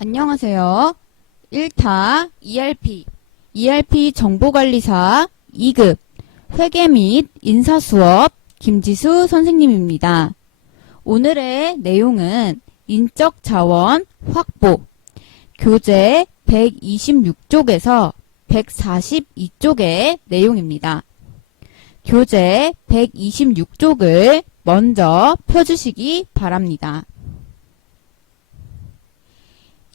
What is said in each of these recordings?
안녕하세요. 1타 ERP, ERP 정보관리사 2급 회계 및 인사수업 김지수 선생님입니다. 오늘의 내용은 인적 자원 확보, 교재 126쪽에서 142쪽의 내용입니다. 교재 126쪽을 먼저 펴주시기 바랍니다.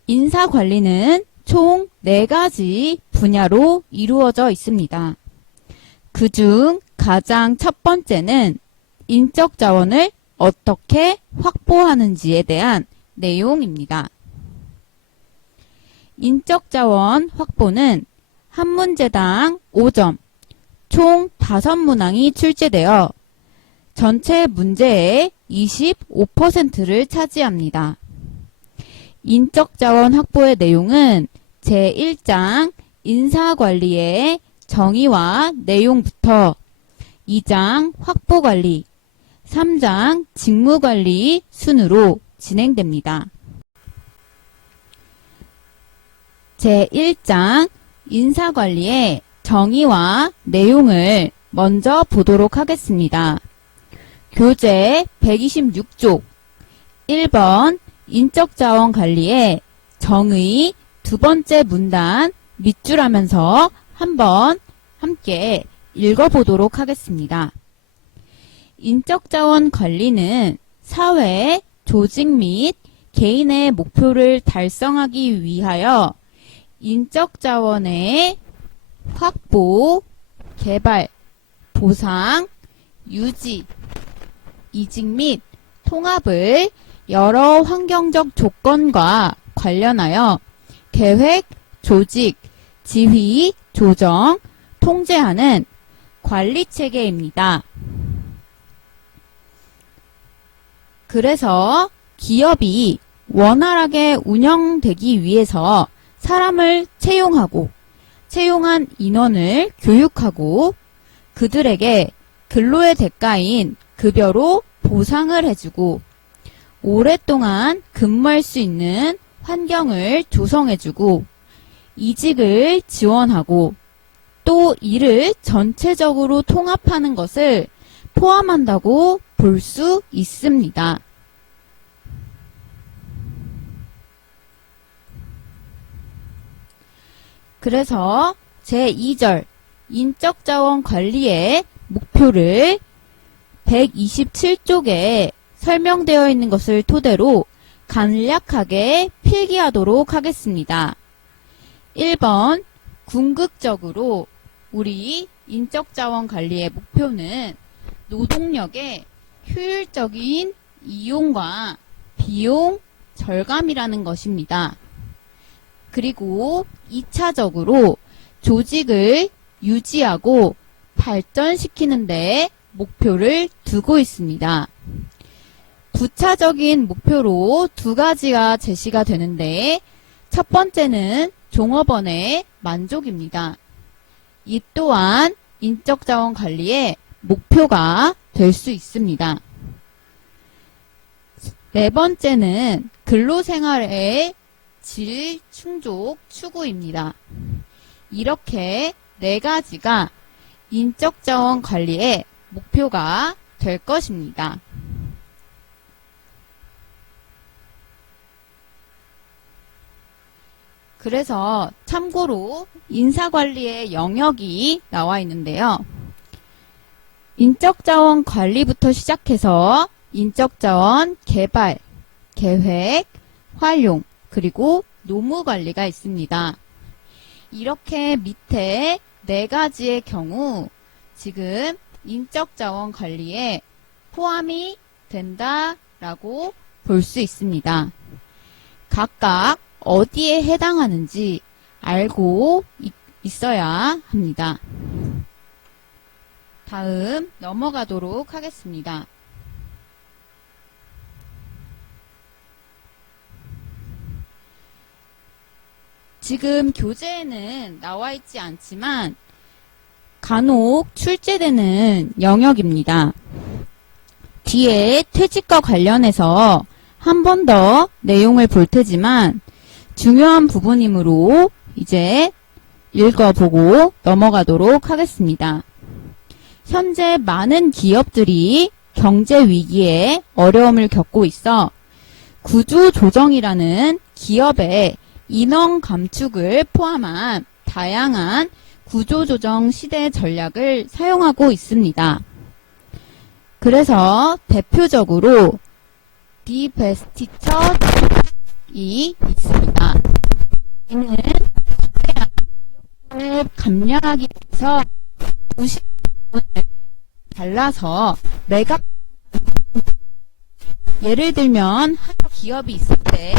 인사 관리는 총 4가지 분야로 이루어져 있습니다. 그 중 가장 첫 번째는 인적 자원을 어떻게 확보하는지에 대한 내용입니다. 인적 자원 확보는 한 문제당 5점, 총 5문항이 출제되어 전체 문제의 25%를 차지합니다. 인적 자원 확보의 내용은 제1장 인사관리의 정의와 내용부터 2장 확보관리, 3장 직무관리 순으로 진행됩니다. 제1장 인사관리의 정의와 내용을 먼저 보도록 하겠습니다. 교재 126쪽 1번 인적 자원 관리의 정의 두 번째 문단 밑줄 하면서 한번 함께 읽어보도록 하겠습니다. 인적 자원 관리는 사회, 조직 및 개인의 목표를 달성하기 위하여 인적 자원의 확보, 개발, 보상, 유지, 이직 및 통합을 여러 환경적 조건과 관련하여 계획, 조직, 지휘, 조정, 통제하는 관리 체계입니다. 그래서 기업이 원활하게 운영되기 위해서 사람을 채용하고 채용한 인원을 교육하고 그들에게 근로의 대가인 급여로 보상을 해주고 오랫동안 근무할 수 있는 환경을 조성해주고 이직을 지원하고 또 이를 전체적으로 통합하는 것을 포함한다고 볼 수 있습니다. 그래서 제2절 인적자원 관리의 목표를 127쪽에 설명되어 있는 것을 토대로 간략하게 필기하도록 하겠습니다. 1번 궁극적으로 우리 인적 자원 관리의 목표는 노동력의 효율적인 이용과 비용 절감이라는 것입니다. 그리고 2차적으로 조직을 유지하고 발전시키는 데 목표를 두고 있습니다. 부차적인 목표로 두 가지가 제시가 되는데 첫 번째는 종업원의 만족입니다. 이 또한 인적 자원 관리의 목표가 될 수 있습니다. 네 번째는 근로생활의 질 충족 추구입니다. 이렇게 네 가지가 인적 자원 관리의 목표가 될 것입니다. 그래서 참고로 인사관리의 영역이 나와 있는데요. 인적자원 관리부터 시작해서 인적자원 개발, 계획, 활용, 그리고 노무 관리가 있습니다. 이렇게 밑에 네 가지의 경우 지금 인적자원 관리에 포함이 된다라고 볼 수 있습니다. 각각 어디에 해당하는지 알고 있- 있어야 합니다. 다음 넘어가도록 하겠습니다. 지금 교재에는 나와 있지 않지만 간혹 출제되는 영역입니다. 뒤에 퇴직과 관련해서 한 번 더 내용을 볼 테지만 중요한 부분이므로 이제 읽어보고 넘어가도록 하겠습니다. 현재 많은 기업들이 경제 위기에 어려움을 겪고 있어 구조 조정이라는 기업의 인원 감축을 포함한 다양한 구조 조정 시대 전략을 사용하고 있습니다. 그래서 대표적으로 디베스티처 이 있습니다. 이는 감량하기 위해서 부분을 잘라서 매각 예를 들면 한 기업이 있을 때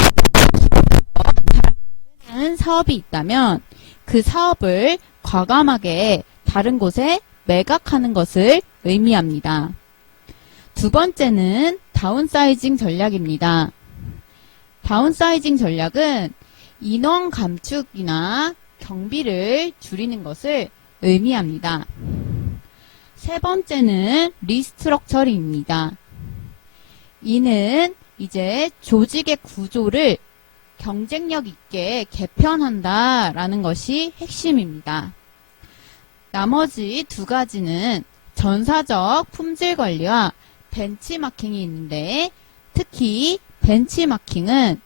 잘안되는 사업이 있다면 그 사업을 과감하게 다른 곳에 매각하는 것을 의미합니다. 두 번째는 다운사이징 전략입니다. 다운사이징 전략은 인원 감축이나 경비를 줄이는 것을 의미합니다. 세 번째는 리스트럭처링입니다. 이는 이제 조직의 구조를 경쟁력 있게 개편한다라는 것이 핵심입니다. 나머지 두 가지는 전사적 품질 관리와 벤치마킹이 있는데 특히 벤치마킹은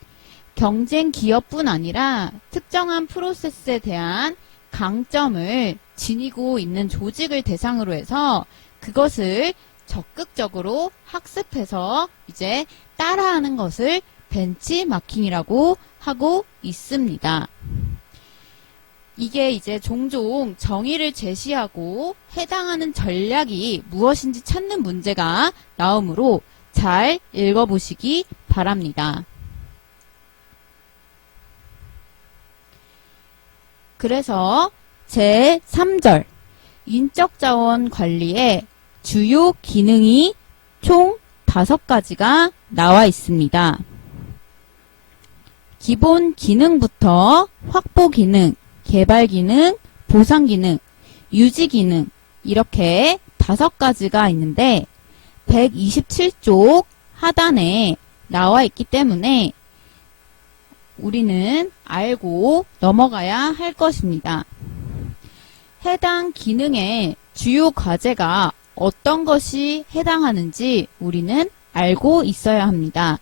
경쟁 기업뿐 아니라 특정한 프로세스에 대한 강점을 지니고 있는 조직을 대상으로 해서 그것을 적극적으로 학습해서 이제 따라하는 것을 벤치마킹이라고 하고 있습니다. 이게 이제 종종 정의를 제시하고 해당하는 전략이 무엇인지 찾는 문제가 나오므로 잘 읽어보시기 바랍니다. 그래서 제 3절 인적자원 관리의 주요 기능이 총 5가지가 나와 있습니다. 기본 기능부터 확보 기능, 개발 기능, 보상 기능, 유지 기능 이렇게 다섯 가지가 있는데 127쪽 하단에 나와 있기 때문에 우리는 알고 넘어가야 할 것입니다. 해당 기능의 주요 과제가 어떤 것이 해당하는지 우리는 알고 있어야 합니다.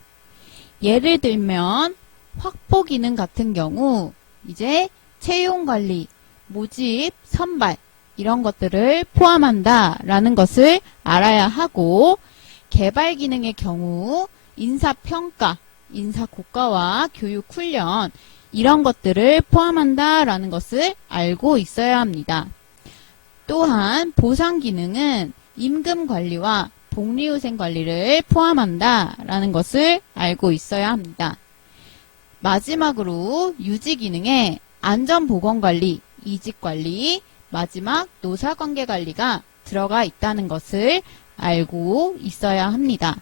예를 들면 확보 기능 같은 경우 이제 채용 관리, 모집, 선발 이런 것들을 포함한다라는 것을 알아야 하고 개발 기능의 경우 인사 평가, 인사 고가와 교육 훈련 이런 것들을 포함한다라는 것을 알고 있어야 합니다. 또한 보상 기능은 임금 관리와 복리후생 관리를 포함한다라는 것을 알고 있어야 합니다. 마지막으로 유지 기능에 안전보건관리, 이직관리, 마지막 노사관계관리가 들어가 있다는 것을 알고 있어야 합니다.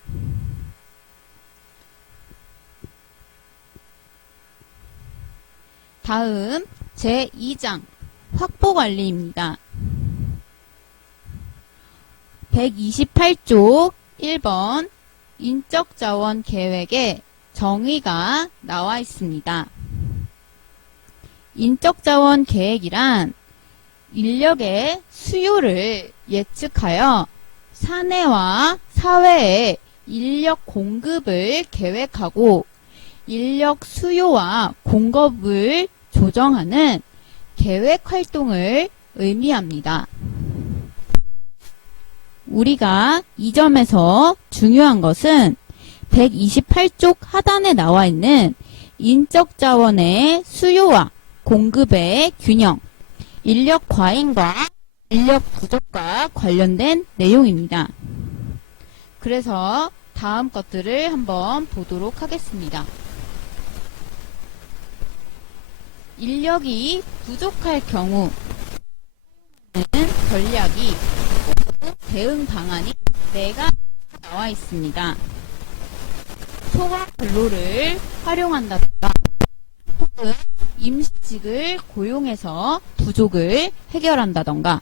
다음 제2장 확보관리입니다. 128쪽 1번 인적자원 계획에 정의가 나와 있습니다. 인적 자원 계획이란 인력의 수요를 예측하여 사내와 사회의 인력 공급을 계획하고 인력 수요와 공급을 조정하는 계획 활동을 의미합니다. 우리가 이 점에서 중요한 것은 128쪽 하단에 나와 있는 인적 자원의 수요와 공급의 균형, 인력 과잉과 인력 부족과 관련된 내용입니다. 그래서 다음 것들을 한번 보도록 하겠습니다. 인력이 부족할 경우 전략이 대응 방안이 내가 나와 있습니다. 소각 근로를 활용한다든가 혹은 임시직을 고용해서 부족을 해결한다던가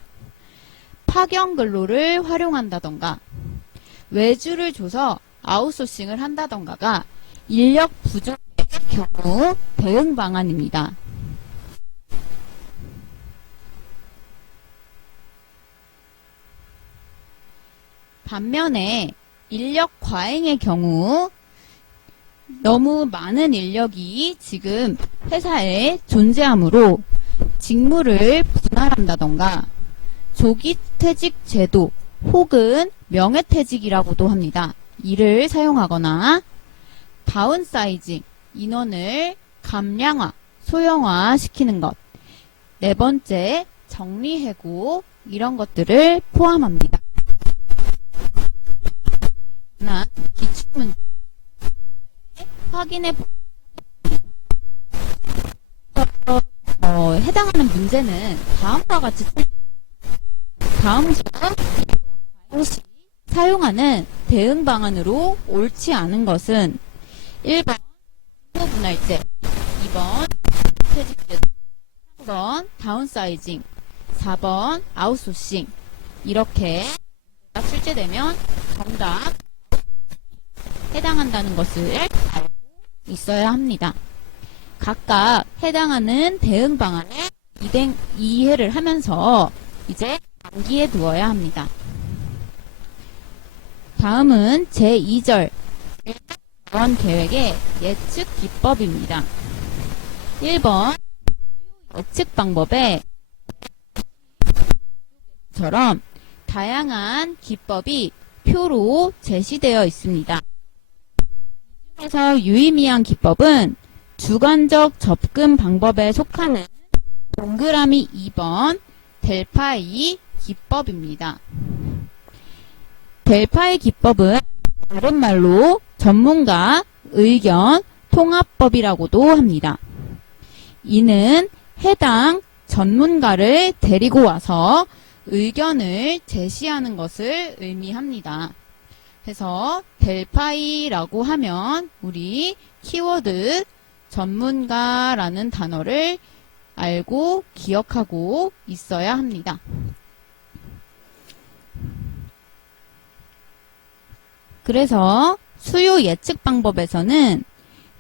파견 근로를 활용한다던가 외주를 줘서 아웃소싱을 한다던가가 인력 부족의 경우 대응 방안입니다. 반면에 인력 과잉의 경우 너무 많은 인력이 지금 회사에 존재하므로 직무를 분할한다던가 조기 퇴직 제도 혹은 명예퇴직이라고도 합니다. 이를 사용하거나 다운사이징, 인원을 감량화, 소형화 시키는 것. 네 번째, 정리해고, 이런 것들을 포함합니다. 나 기출문제 확인해 보- 어, 해당하는 문제는 다음과 같이. 다음 중 혹시 사용하는 대응 방안으로 옳지 않은 것은 1번 분할제 2번 퇴직제 3번 다운사이징 4번 아웃소싱 이렇게 출제되면 정답 해당한다는 것을 있어야 합니다. 각각 해당하는 대응 방안을 이행, 이해를 하면서 이제 암기해 두어야 합니다. 다음은 제2절 자원 계획의 예측 기법입니다. 1번 예측 방법에 처럼 다양한 기법이 표로 제시되어 있습니다. 이 중에서 유의미한 기법은 주관적 접근 방법에 속하는 동그라미 2번 델파이 기법입니다. 델파이 기법은 다른 말로 전문가 의견 통합법이라고도 합니다. 이는 해당 전문가를 데리고 와서 의견을 제시하는 것을 의미합니다. 그래서 델파이라고 하면 우리 키워드 전문가라는 단어를 알고 기억하고 있어야 합니다. 그래서 수요 예측 방법에서는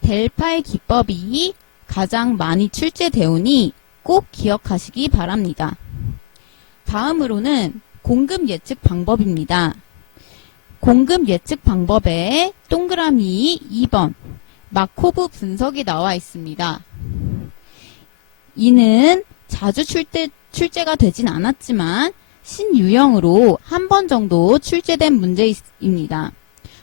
델파의 기법이 가장 많이 출제되오니 꼭 기억하시기 바랍니다. 다음으로는 공급 예측 방법입니다. 공급 예측 방법에 동그라미 2번 마코브 분석이 나와 있습니다. 이는 자주 출제, 출제가 되진 않았지만 신유형으로 한 번 정도 출제된 문제입니다.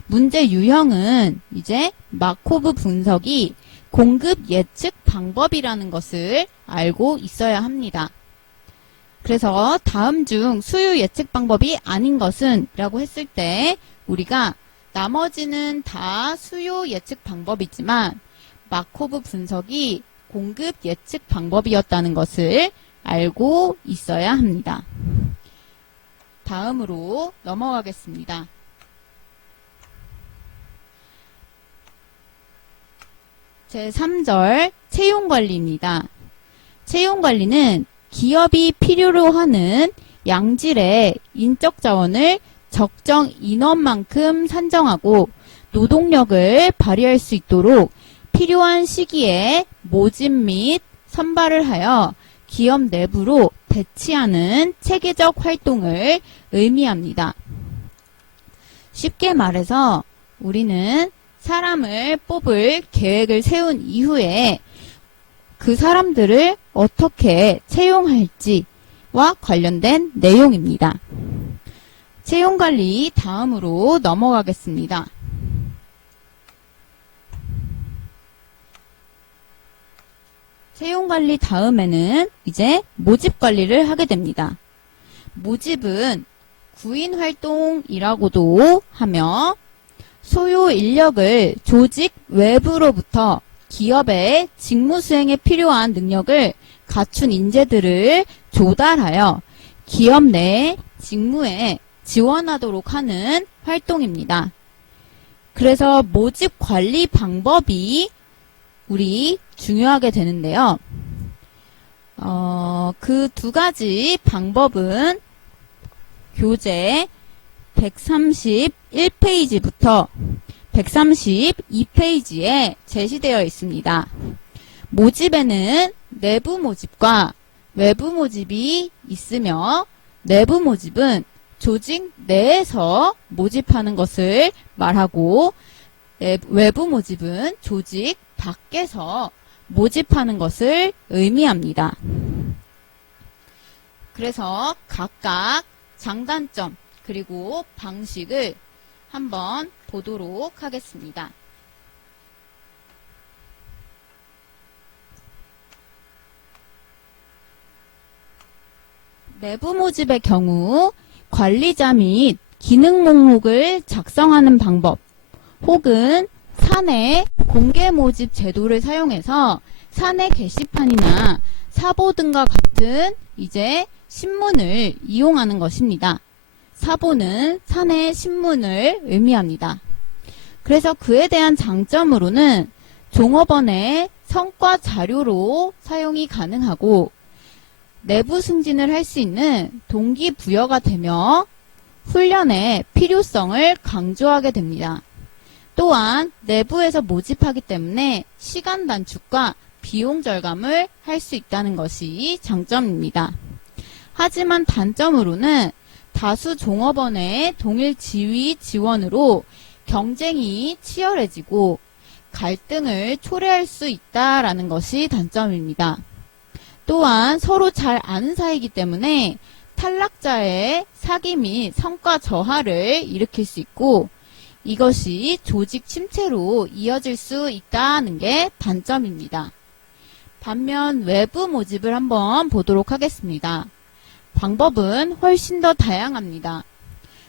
문제 유형은 이제 마코브 분석이 공급 예측 방법이라는 것을 알고 있어야 합니다. 그래서 다음 중 수요 예측 방법이 아닌 것은 라고 했을 때 우리가 나머지는 다 수요 예측 방법이지만 마코브 분석이 공급 예측 방법이었다는 것을 알고 있어야 합니다. 다음으로 넘어가겠습니다. 제3절 채용관리입니다. 채용관리는 기업이 필요로 하는 양질의 인적 자원을 적정 인원만큼 산정하고 노동력을 발휘할 수 있도록 필요한 시기에 모집 및 선발을 하여 기업 내부로 배치하는 체계적 활동을 의미합니다. 쉽게 말해서 우리는 사람을 뽑을 계획을 세운 이후에 그 사람들을 어떻게 채용할지와 관련된 내용입니다. 채용 관리 다음으로 넘어가겠습니다. 채용 관리 다음에는 이제 모집 관리를 하게 됩니다. 모집은 구인 활동이라고도 하며 소요 인력을 조직 외부로부터 기업의 직무 수행에 필요한 능력을 갖춘 인재들을 조달하여 기업 내 직무에 지원하도록 하는 활동입니다. 그래서 모집 관리 방법이 우리 중요하게 되는데요. 어, 그 두 가지 방법은 교재 131페이지부터 132페이지에 제시되어 있습니다. 모집에는 내부 모집과 외부 모집이 있으며 내부 모집은 조직 내에서 모집하는 것을 말하고 내- 외부 모집은 조직 밖에서 모집하는 것을 의미합니다. 그래서 각각 장단점 그리고 방식을 한번 보도록 하겠습니다. 내부 모집의 경우 관리자 및 기능 목록을 작성하는 방법 혹은 사내 공개 모집 제도를 사용해서 사내 게시판이나 사보 등과 같은 이제 신문을 이용하는 것입니다. 사보는 사내 신문을 의미합니다. 그래서 그에 대한 장점으로는 종업원의 성과 자료로 사용이 가능하고 내부 승진을 할 수 있는 동기부여가 되며 훈련의 필요성을 강조하게 됩니다. 또한 내부에서 모집하기 때문에 시간 단축과 비용 절감을 할 수 있다는 것이 장점입니다. 하지만 단점으로는 다수 종업원의 동일 지위 지원으로 경쟁이 치열해지고 갈등을 초래할 수 있다라는 것이 단점입니다. 또한 서로 잘 아는 사이이기 때문에 탈락자의 사기 및 성과 저하를 일으킬 수 있고 이것이 조직 침체로 이어질 수 있다는 게 단점입니다. 반면 외부 모집을 한번 보도록 하겠습니다. 방법은 훨씬 더 다양합니다.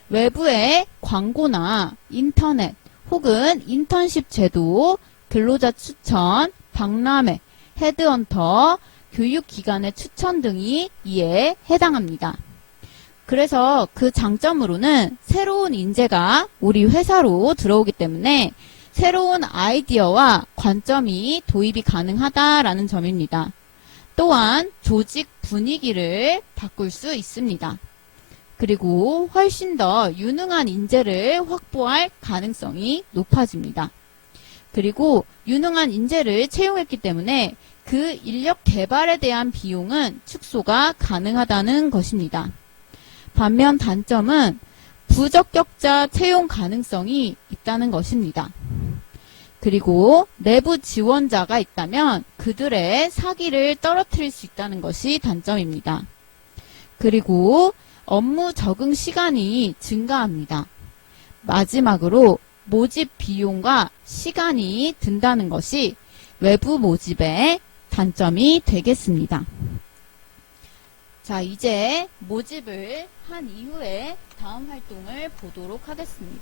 외부의 광고나 인터넷 혹은 인턴십 제도, 근로자 추천, 박람회, 헤드헌터, 교육기관의 추천 등이 이에 해당합니다. 그래서 그 장점으로는 새로운 인재가 우리 회사로 들어오기 때문에 새로운 아이디어와 관점이 도입이 가능하다라는 점입니다. 또한 조직 분위기를 바꿀 수 있습니다. 그리고 훨씬 더 유능한 인재를 확보할 가능성이 높아집니다. 그리고 유능한 인재를 채용했기 때문에 그 인력 개발에 대한 비용은 축소가 가능하다는 것입니다. 반면 단점은 부적격자 채용 가능성이 있다는 것입니다. 그리고 내부 지원자가 있다면 그들의 사기를 떨어뜨릴 수 있다는 것이 단점입니다. 그리고 업무 적응 시간이 증가합니다. 마지막으로 모집 비용과 시간이 든다는 것이 외부 모집의 단점이 되겠습니다. 자, 이제 모집을 한 이후에 다음 활동을 보도록 하겠습니다.